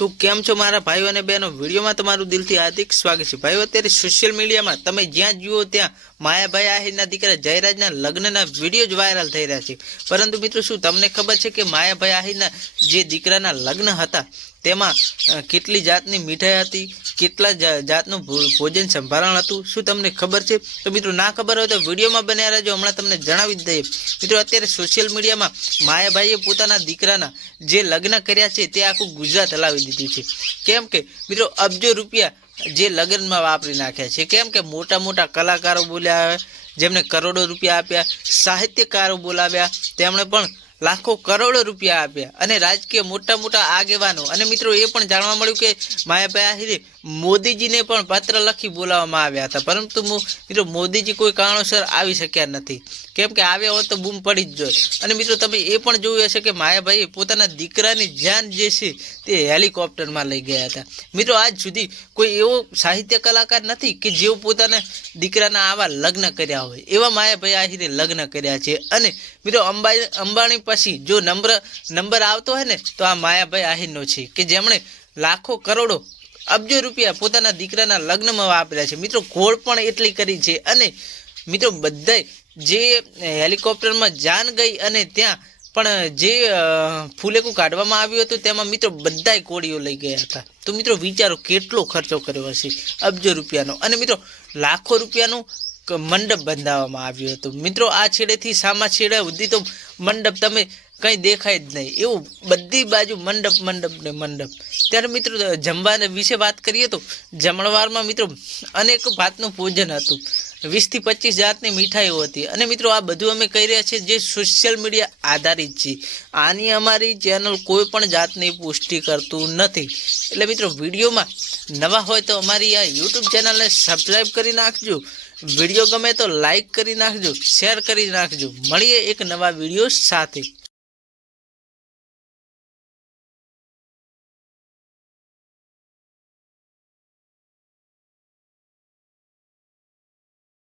તો કેમ છો માरा भाईओ અને બહેનો વિડીયોમાં તમારું દિલથી હાર્દિક સ્વાગત છે। ભાઈઓ અત્યારે સોશિયલ મીડિયામાં તમે જ્યાં જુઓ ત્યાં માયાભાઈ આહિરના દીકરા જયરાજના લગ્નના વિડીયો જ વાયરલ થઈ રહ્યા છે। પરંતુ મિત્રો શું તમને ખબર છે કે માયાભાઈ આહિરના જે દીકરાના લગ્ન હતા તેમાં કેટલી જાતની મીઠાઈ હતી, કેટલા જાતનું ભોજન સંભારણ હતું, શું તમને ખબર છે? તો મિત્રો ના ખબર હોય તો વિડીયોમાં બન્યા રહેજો, હમણાં તમને જણાવી જ દઈએ। મિત્રો અત્યારે સોશિયલ મીડિયામાં માયાભાઈએ પોતાના દીકરાના જે લગ્ન કર્યા છે તે આખું ગુજરાત હલાવી દીધું છે। કેમ કે મિત્રો અબજો રૂપિયા જે લગ્નમાં વાપરી નાખ્યા છે। કેમ કે મોટા મોટા કલાકારો બોલ્યા, જેમને કરોડો રૂપિયા આપ્યા, સાહિત્યકારો બોલાવ્યા, તેમણે પણ લાખો કરોડો રૂપિયા આપ્યા, અને રાજકીય મોટા મોટા આગેવાનો, અને મિત્રો એ પણ જાણવા મળ્યું કે માયાભાઈ આહિરે મોદીજીને પણ પત્ર લખી બોલાવવામાં આવ્યા હતા, પરંતુ મિત્રો મોદીજી કોઈ કારણોસર આવી શક્યા નથી। કેમ કે આવ્યા હોત તો બૂમ પડી જ જોત। અને મિત્રો તમે એ પણ જોયું હશે કે માયાભાઈએ પોતાના દીકરાની જાન જે છે તે હેલિકોપ્ટરમાં લઈ ગયા હતા। મિત્રો આજ સુધી કોઈ એવો સાહિત્ય કલાકાર નથી કે જેઓ પોતાના દીકરાના આવા લગ્ન કર્યા હોય, એવા માયાભાઈ આહિરે લગ્ન કર્યા છે। અને મિત્રો અંબાણી પછી જો નંબર આવતો હોય ને તો આ માયાભાઈ આહિરનો છે, કે જેમણે લાખો કરોડો અબજો રૂપિયા પોતાના દીકરાના લગ્નમાં વાપર્યા છે। મિત્રો ઘોળ પણ એટલી કરી છે, અને મિત્રો બધાય જે હેલિકોપ્ટરમાં જાન ગઈ અને ત્યાં પણ જે ફૂલેકું કાઢવામાં આવ્યું હતું તેમાં મિત્રો બધાય કોળીઓ લઈ ગયા હતા। તો મિત્રો વિચારો કેટલો ખર્ચો કર્યો હશે અબજો રૂપિયાનો। અને મિત્રો લાખો રૂપિયાનું મંડપ બંધાવવામાં આવ્યું હતું। મિત્રો આ છેડેથી સામા છેડા સુધી તો મંડપ તમે કંઈ દેખાય જ નહીં, એવું બધી બાજુ મંડપ। ત્યારે મિત્રો જમવા વિશે વાત કરીએ તો જમણવારમાં મિત્રો અનેક ભાતનું ભોજન હતું, 20 થી 25 જાતની મીઠાઈઓ હતી। અને મિત્રો આ બધું અમે કહી રહ્યા છીએ જે સોશિયલ મીડિયા આધારિત છે, આની અમારી ચેનલ કોઈ પણ જાતની પુષ્ટિ કરતું નથી। એટલે મિત્રો વિડીયોમાં નવા હોય તો અમારી આ યુટ્યુબ ચેનલને સબસ્ક્રાઈબ કરી નાખજો, વિડીયો ગમે તો લાઈક કરી નાખજો, શેર કરી નાખજો। મળીએ એક નવા વિડીયો સાથે।